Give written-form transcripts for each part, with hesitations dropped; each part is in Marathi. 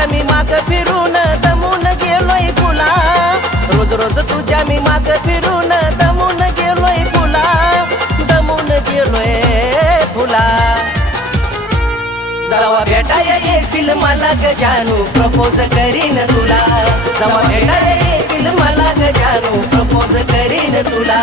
तुझ्या मी माग फिरून दमून गेलोय फुला, रोज रोज तुझ्या मी माग फिरून दमून गेलोय फुला, दमून गेलोय फुला. जवा भेटाया येशील मला ग जानू प्रपोज करीन तुला, जवा भेटाया येशील मला ग जानू प्रपोज करीन तुला.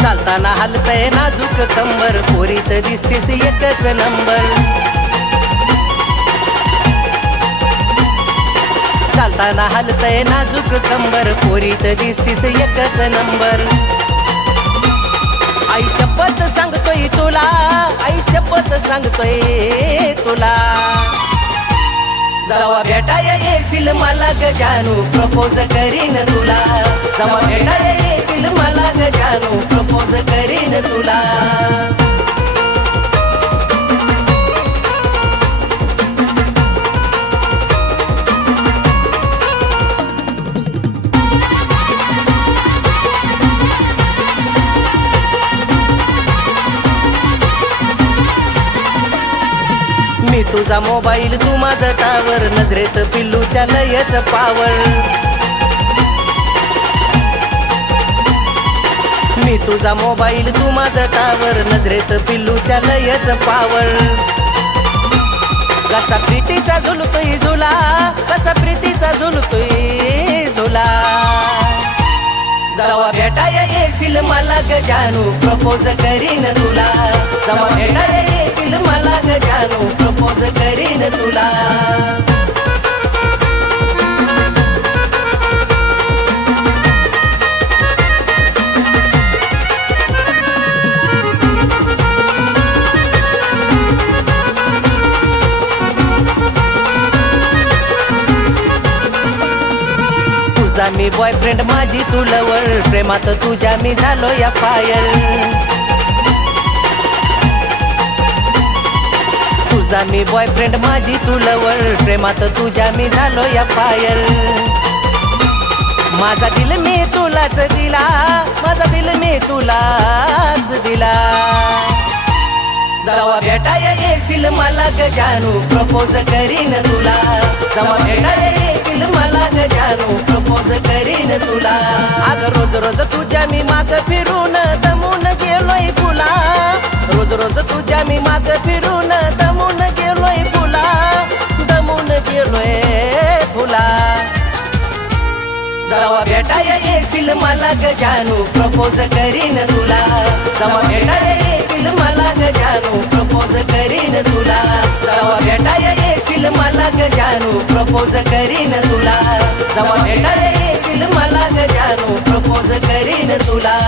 चालताना हलतय नाजूक कंबर, पोरीत दिसतीस एकच नंबर. चालताना हलतय नाजूक कंबर, पोरीत दिसतीस एकच नंबर. आई शपथ सांगतोय तुला, आई शपथ सांगतोय तुला. जवा भेटाया येशील मला ग जानू प्रपोज करीन तुला, जवा भेटाया येशील मला ग जानू प्रपोज करीन तुला. मी तुझा मोबाईल तू माझा टावर, नजरेत पिल्लूच्या लयच पावर. मी तुझा मोबाईल तू माझा टावर, नजरेत पिल्लूच्या लयच पावर. कसा प्रीतीचा झुलतोय झुला, कसा प्रीतीचा झुलतोय झुला. जवा भेटाया येशील मला ग जानू प्रपोज करीन तुला, जवा भेटाया येशील मला ग जानू प्रपोज करीन तुला. तुझा मी बॉयफ्रेंड माझी तू लवर, प्रेमात तुझ्या मी झालो या फायर. तुझा मी बॉयफ्रेंड माझी तू लवर, प्रेमात तुझ्या मी झालो या फायर. माझा दिल मी तुलाच दिला, माझा दिल मी तुलाच दिला. जवा भेटाया येशील मला ग जानू प्रपोज करीन तुला, जवा भेटाया येशील मला ग जानू प्रपोज करीन तुला. अग रोज रोज तुझ्या मी माग फिरून दमून गेलोय फुला, रोज रोज तुझ्या मी माग फिरून दमून गेलोय फुला, दमून गेलोय फुला. जवा भेटाया येशील मला ग जानू प्रपोज करीन तुला, जवा भेटाया येशील मला ग जानू प्रपोज करीन तुला. जवा भेटाया येशील मला ग जानू प्रपोज करीन तुला, जवा भेटाया येशील मला ग जानू प्रपोज करीन तुला.